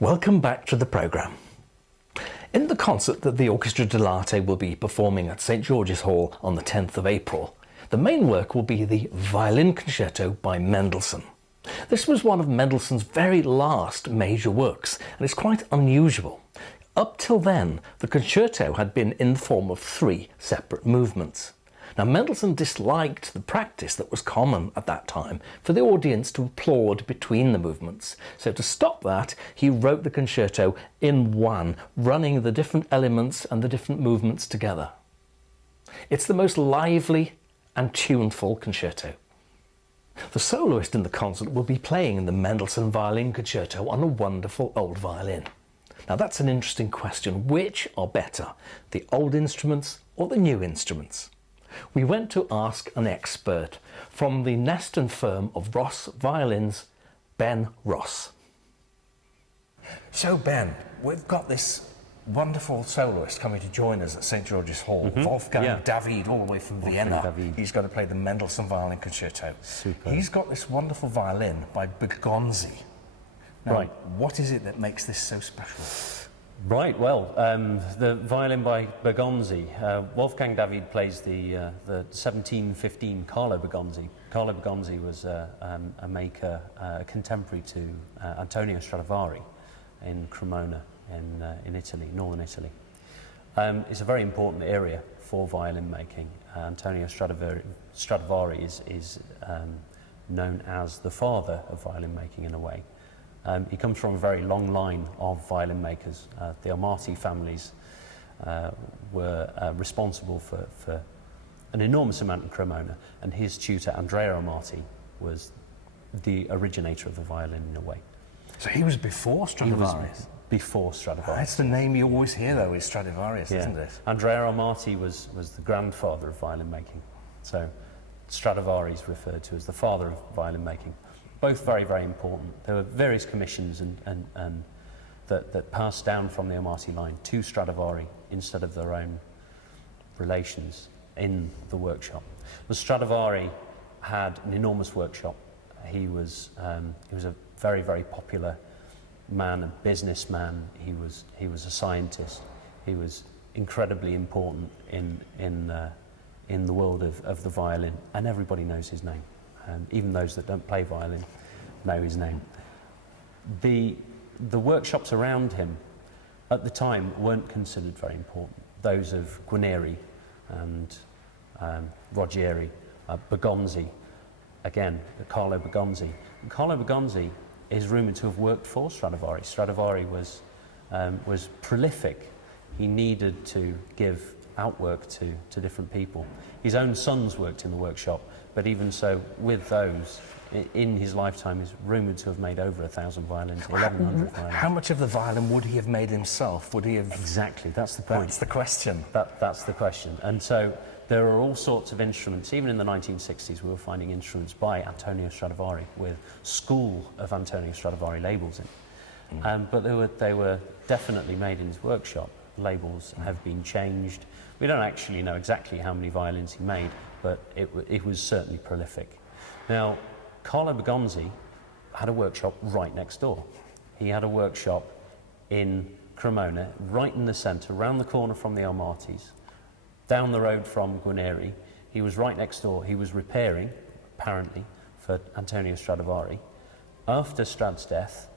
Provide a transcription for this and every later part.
Welcome back to the programme. In the concert that the Orchestra dell'Arte will be performing at St George's Hall on the 10th of April, the main work will be the Violin Concerto by Mendelssohn. This was one of Mendelssohn's very last major works, and it's quite unusual. Up till then, the concerto had been in the form of 3 separate movements. Now, Mendelssohn disliked the practice that was common at that time for the audience to applaud between the movements. So to stop that, he wrote the concerto in one, running the different elements and the different movements together. It's the most lively and tuneful concerto. The soloist in the concert will be playing the Mendelssohn Violin Concerto on a wonderful old violin. Now that's an interesting question. Which are better, the old instruments or the new instruments? We went to ask an expert from the Neston firm of Ross Violins, Ben Ross. So Ben, we've got this wonderful soloist coming to join us at St George's Hall, Wolfgang David, all the way from Vienna. David. He's going to play the Mendelssohn Violin Concerto. Super. He's got this wonderful violin by Bergonzi. Now, Right. what is it that makes this so special? Right, well, the violin by Bergonzi. Wolfgang David plays the 1715 Carlo Bergonzi. Carlo Bergonzi was a maker contemporary to Antonio Stradivari in Cremona in Italy, northern Italy. It's a very important area for violin making. Antonio Stradivari is known as the father of violin making in a way. He comes from a very long line of violin makers. The Amati families were responsible for an enormous amount in Cremona, and his tutor, Andrea Amati, was the originator of the violin in a way. So he was before Stradivari? Before Stradivari. That's the name you always hear, though, is Stradivarius, isn't it? Andrea Amati was the grandfather of violin making. So Stradivari is referred to as the father of violin making. Both very, very important. There were various commissions that passed down from the Amati line to Stradivari instead of their own relations in the workshop. But Stradivari had an enormous workshop. He was a very, very popular man, a businessman. He was a scientist. He was incredibly important in the world of the violin, and everybody knows his name. Even those that don't play violin know his name. The workshops around him at the time weren't considered very important. Those of Guarneri and Roggieri, Bergonzi, again, Carlo Bergonzi. Carlo Bergonzi is rumoured to have worked for Stradivari. Stradivari was prolific. He needed to give outwork to different people. His own sons worked in the workshop, but even so, with those, in his lifetime, he's rumoured to have made over 1,000 violins, 1,100 violins. How much of the violin would he have made himself? Would he have... Exactly, that's the point. That's the question. That's the question. And so there are all sorts of instruments. Even in the 1960s, we were finding instruments by Antonio Stradivari with School of Antonio Stradivari labels in. But they were definitely made in his workshop. Labels have been changed. We don't actually know exactly how many violins he made, but it was certainly prolific. Now, Carlo Bergonzi had a workshop right next door. He had a workshop in Cremona, right in the centre, round the corner from the Amatis, down the road from Guarneri. He was right next door. He was repairing, apparently, for Antonio Stradivari. After Strad's death,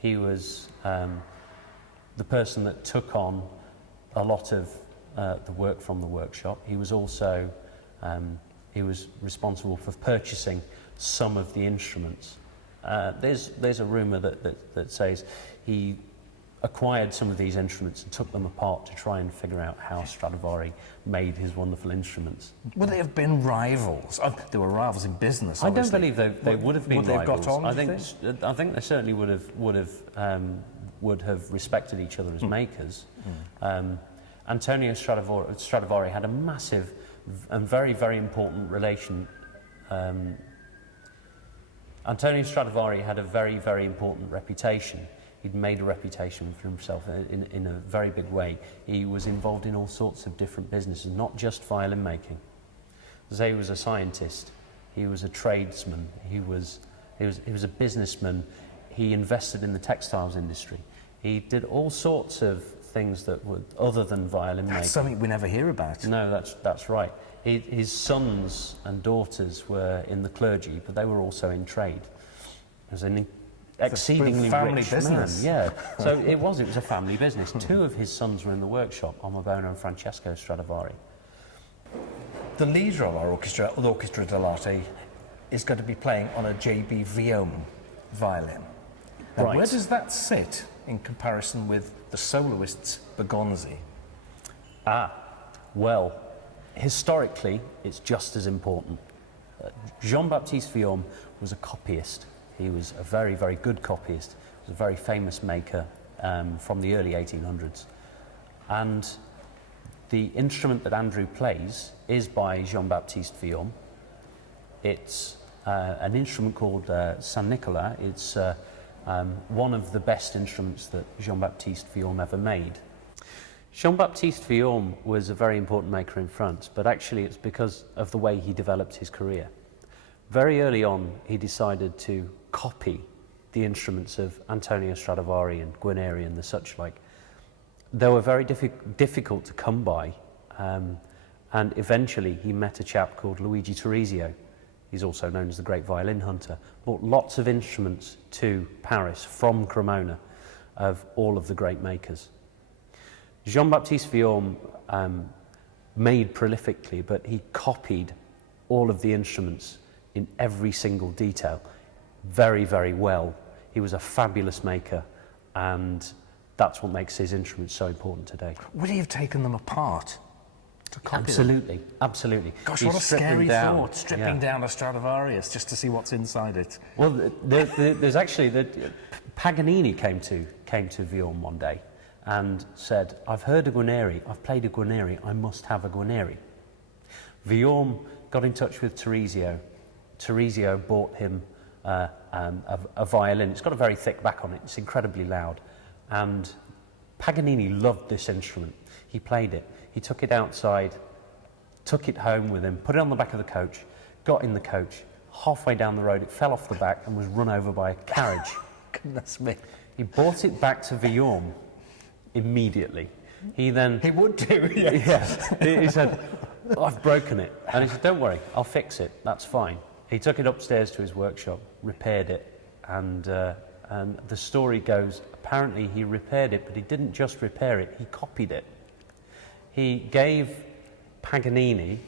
he was the person that took on a lot of the work from the workshop. He was also he was responsible for purchasing some of the instruments. There's a rumour that says he acquired some of these instruments and took them apart to try and figure out how Stradivari made his wonderful instruments. Would they have been rivals? They were rivals in business, obviously. I don't believe they would have been would they have rivals. got on, I think they certainly would have respected each other as makers. Antonio Stradivari had a massive and very, very important relation. Antonio Stradivari had a very, very important reputation. He'd made a reputation for himself in a very big way. He was involved in all sorts of different businesses, not just violin making. He was a scientist, he was a tradesman, he was a businessman. He invested in the textiles industry. He did all sorts of things that were other than violin making. That's something we never hear about. No, that's right. His sons and daughters were in the clergy, but they were also in trade. As an exceedingly family rich business. man, yeah. So it was a family business. Two of his sons were in the workshop, Omobono and Francesco Stradivari. The leader of our orchestra, the Orchestra dell'Arte, is going to be playing on a J.B. Vyom violin. Now, Right. where does that sit in comparison with the soloist's Bergonzi? Well, historically, it's just as important. JeanBaptiste Vyom was a copyist. He was a very, very good copyist. He was a very famous maker from the early 1800s. And the instrument that Andrew plays is by JeanBaptiste Vyom. It's an instrument called Saint Nicolas. It's one of the best instruments that JeanBaptiste Vyom ever made. JeanBaptiste Vyom was a very important maker in France, but actually it's because of the way he developed his career. Very early on, he decided to copy the instruments of Antonio Stradivari and Guarneri and the such like. They were very difficult to come by, and eventually he met a chap called Luigi Torresio. He's also known as the Great Violin Hunter. Brought lots of instruments to Paris from Cremona of all of the great makers. JeanBaptiste Vyom made prolifically, but he copied all of the instruments in every single detail very, very well. He was a fabulous maker, and that's what makes his instruments so important today. Would he have taken them apart to copy Absolutely, them? absolutely. Gosh, He what a stripped them scary down. thought, stripping down a Stradivarius just to see what's inside it. Well, there's actually Paganini came to Vyom one day and said, "I've heard a Guarneri, I've played a Guarneri, I must have a Guarneri." Vyom got in touch with Torresio. Torresio bought him a violin. It's got a very thick back on it. It's incredibly loud. And Paganini loved this instrument. He played it. He took it outside, took it home with him, put it on the back of the coach, got in the coach. Halfway down the road, it fell off the back and was run over by a carriage. Goodness me. He brought it back to Vyom immediately. He would do, yes. yeah. He said, "I've broken it." And he said, "Don't worry, I'll fix it. That's fine." He took it upstairs to his workshop, repaired it, and the story goes, apparently he repaired it, but he didn't just repair it, he copied it. He gave Paganini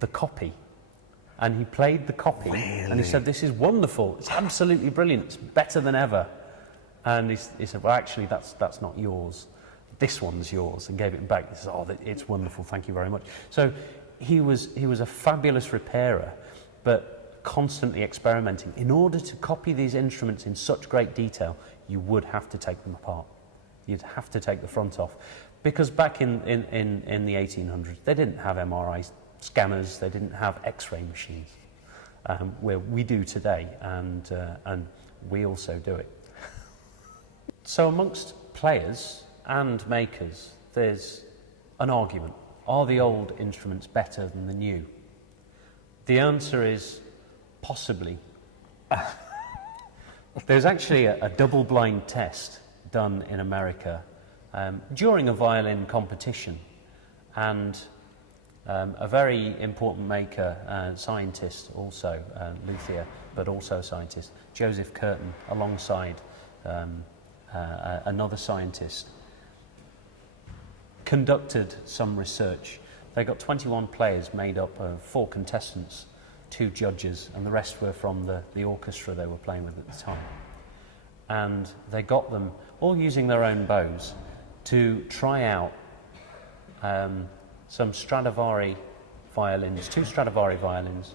the copy, and he played the copy, and he said, "This is wonderful, it's absolutely brilliant, it's better than ever." And he said, "Well, actually, that's not yours. This one's yours," and gave it back. He said, "Oh, it's wonderful, thank you very much." So he was a fabulous repairer, but constantly experimenting. In order to copy these instruments in such great detail, you would have to take them apart. You'd have to take the front off. Because back in the 1800s, they didn't have MRI scanners, they didn't have X-ray machines, where we do today, and we also do it. So amongst players and makers, there's an argument. Are the old instruments better than the new? The answer is possibly. There's actually a double-blind test done in America during a violin competition, and a very important maker, scientist also, luthier, but also a scientist, Joseph Curtin, alongside another scientist, conducted some research. They got 21 players made up of 4 contestants, 2 judges, and the rest were from the orchestra they were playing with at the time. And they got them, all using their own bows, to try out some Stradivari violins, 2 Stradivari violins,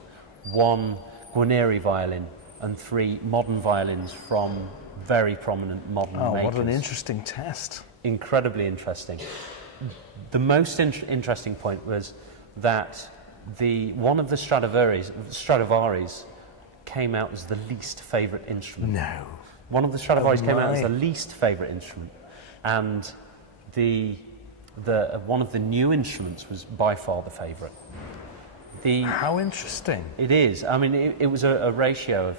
1 Guarneri violin, and 3 modern violins from very prominent modern makers. Oh, what an interesting test. Incredibly interesting. The most interesting point was that one of the Stradivaris came out as the least favourite instrument. No. One of the Stradivaris came out as the least favourite instrument, and one of the new instruments was by far the favourite. How interesting. It is. I mean, it was a ratio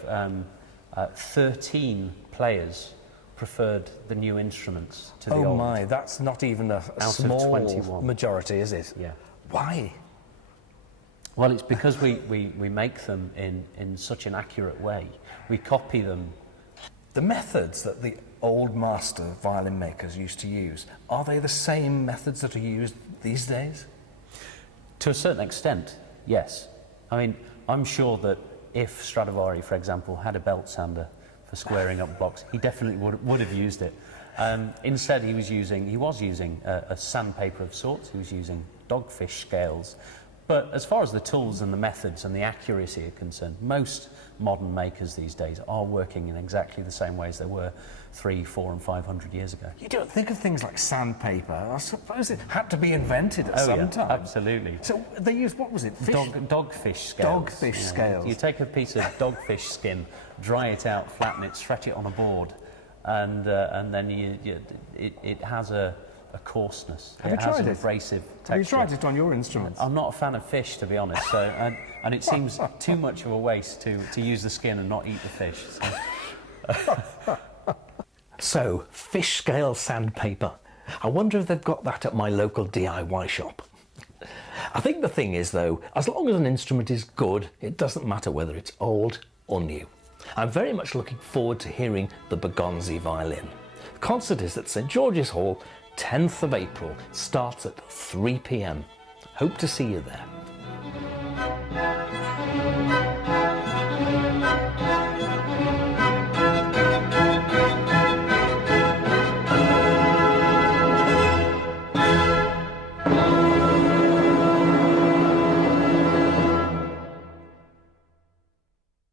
of 13 players preferred the new instruments to the Oh old. my, that's not even a Out of small 21. majority, is it? Yeah. Why? Well, it's because we make them in such an accurate way. We copy them. The methods that the old master violin makers used to use, are they the same methods that are used these days? To a certain extent, yes. I mean, I'm sure that if Stradivari, for example, had a belt sander for squaring up blocks, he definitely would have used it. Instead, he was using a sandpaper of sorts. He was using dogfish scales. But as far as the tools and the methods and the accuracy are concerned, most modern makers these days are working in exactly the same ways they were 300, 400 and 500 years ago. You don't think of things like sandpaper. I suppose it had to be invented at some time. Absolutely. So they used, what was it? Dogfish scales. Dogfish scales. You take a piece of dogfish skin, dry it out, flatten it, stretch it on a board, and then it has a coarseness. Have you tried an it? abrasive texture. Have you tried it on your instruments? I'm not a fan of fish, to be honest, so, and it seems too much of a waste to use the skin and not eat the fish. So. So, fish scale sandpaper. I wonder if they've got that at my local DIY shop. I think the thing is, though, as long as an instrument is good, it doesn't matter whether it's old or new. I'm very much looking forward to hearing the Paganini violin. The concert is at St George's Hall, 10th of April, starts at 3 p.m. Hope to see you there.